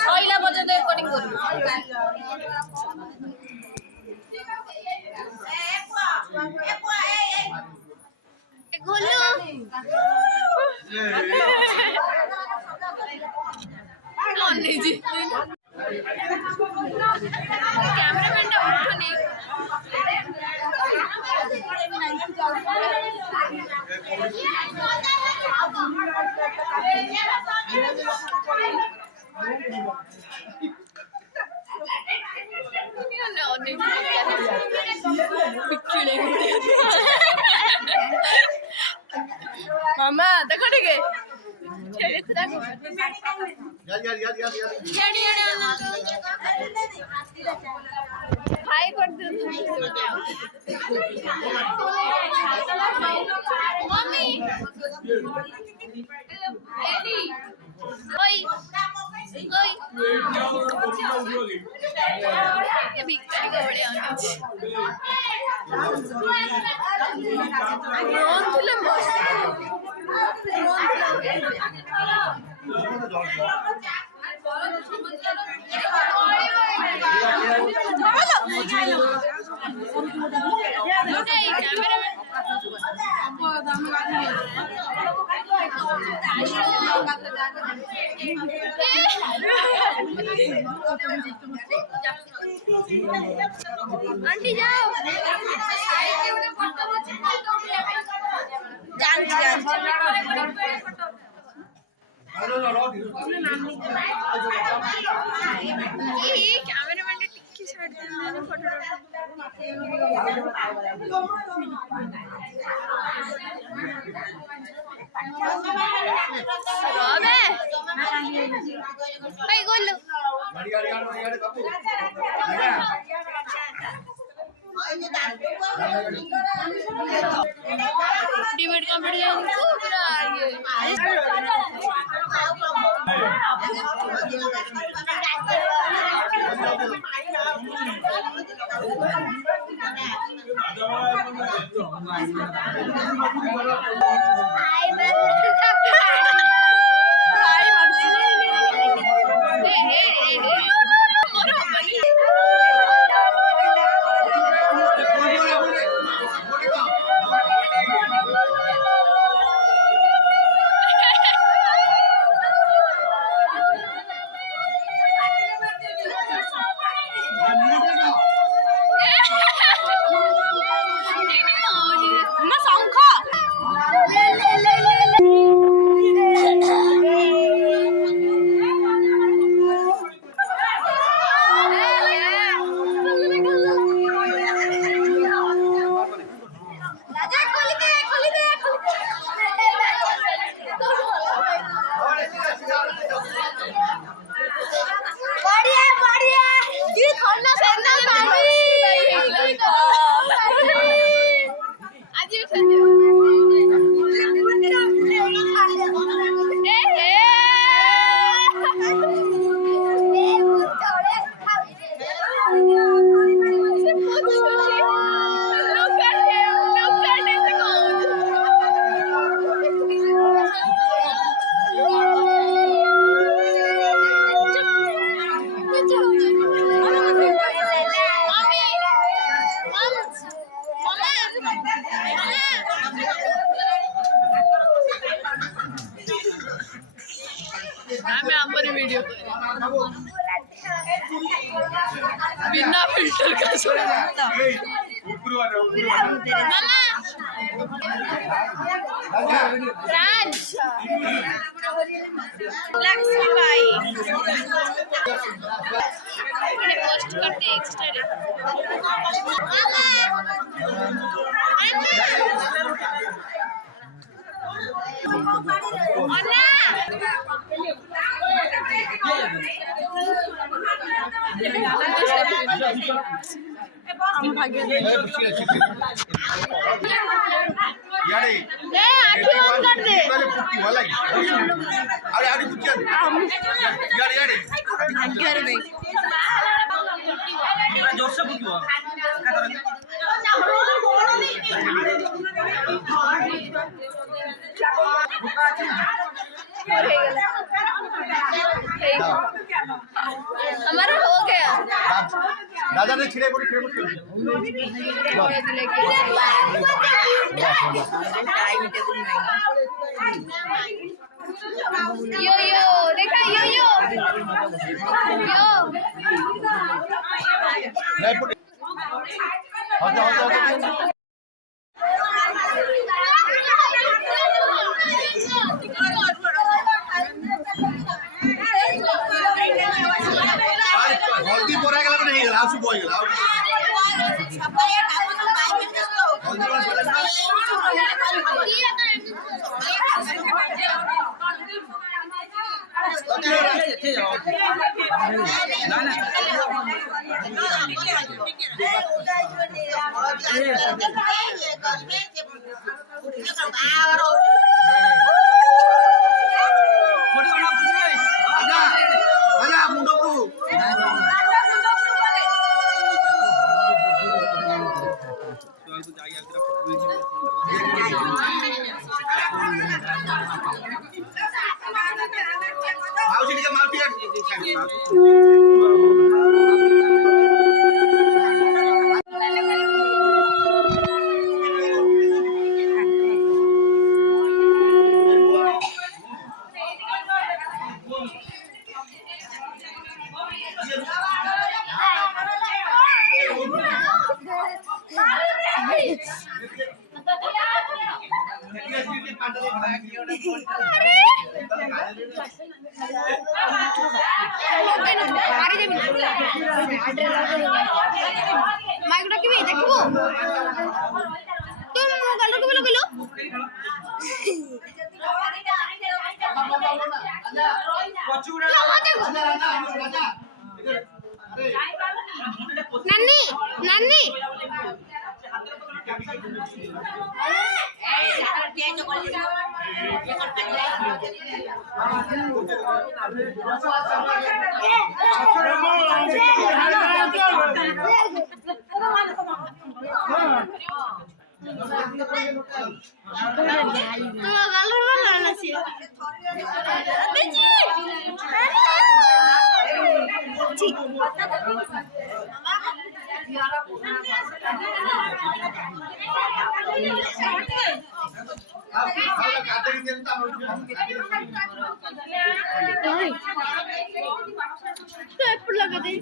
ছয়লা পর্যন্ত রেকর্ডিং করব গোলু অনেজি ক্যামেরাম্যানটা উঠোনি मामा देखो ठीक है हाय कर दो मम्मी एडी ओए ओए ये बिकता है बड़े आने रोन तुले मस्त आंटी जाओ कैमरामैन ने टिक्की छाड़ दी मैंने फोटो रोबे भाई गोलू डिबेट कंपटीशन को पूरा ये वीडियो बिना फिल्टर का राज लक्ष्मी भाई पोस्ट करते एक्स्ट्रा हम भाग्य दे आंखें बंद कर दे बुकी वाला अरे आड़ी बुकी यार घर में जोर से बुकी हुआ हमारा हो गया राजा ने छिड़े बोली यो यो देखा यो यो यो हल्दी बोरा गला नहीं गला आसु बोई गला माइक रखिबी देखबो तुम गलो के बोलो नानी नानी लगा दे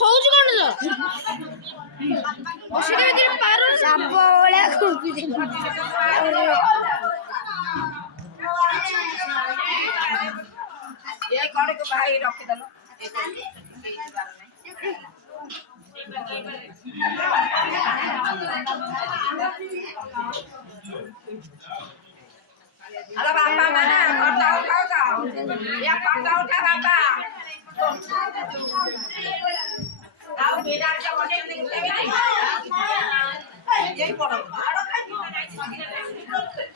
ହଉଛି କଣ ଲୋ ସେଟା ଭିତରେ ପାର ସାପ ଭଳିଆ ଖୁପି ये कौन को भाई रख दलो अरे बापा माना करता उठा या करता उठा बापा आओ बेटा के बने नहीं यही पड़ो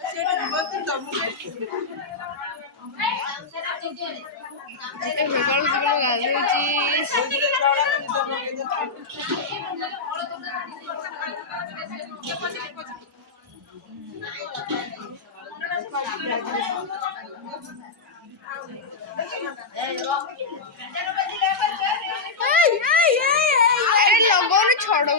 सेटा मत दम लगन छड़ौ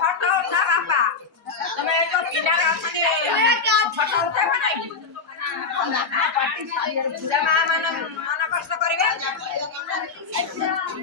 फोटो उठा बापा तमे जो पिला फोटो उठा बनाई जमा मन कष्ट कर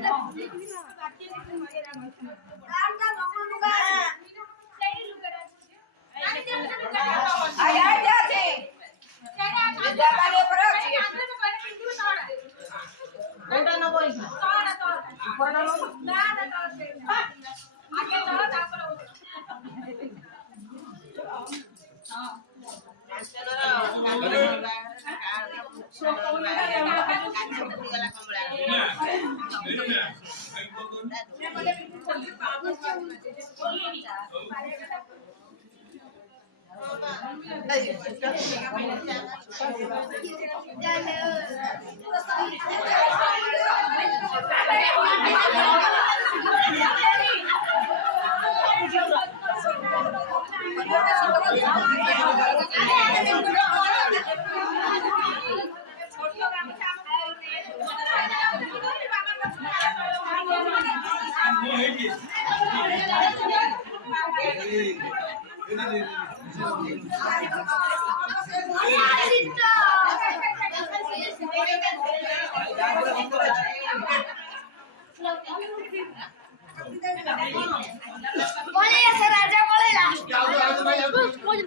भूल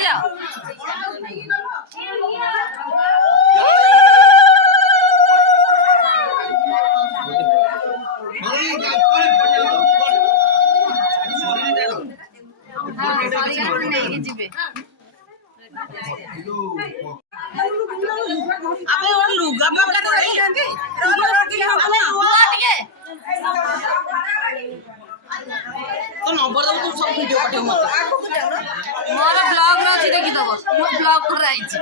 जा तो नंबर दब तू सब वीडियो पठे मत मोर ब्लॉग रे अछि देखि दब मो ब्लॉग कर रही छी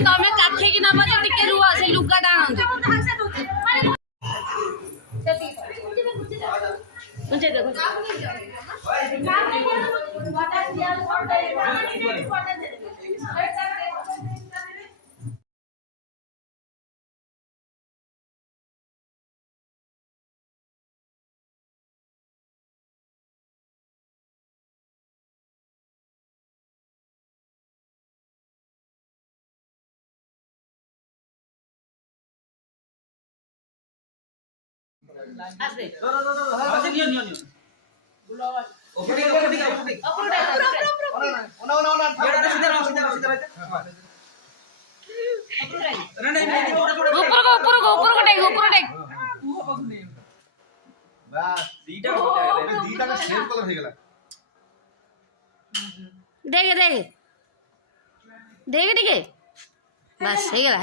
तमे काखे कि नबा तो टिके रुआ से लुगा डाणन मुझे देखो आसे आसे नियो ऊपर देख देख देख बस हे गला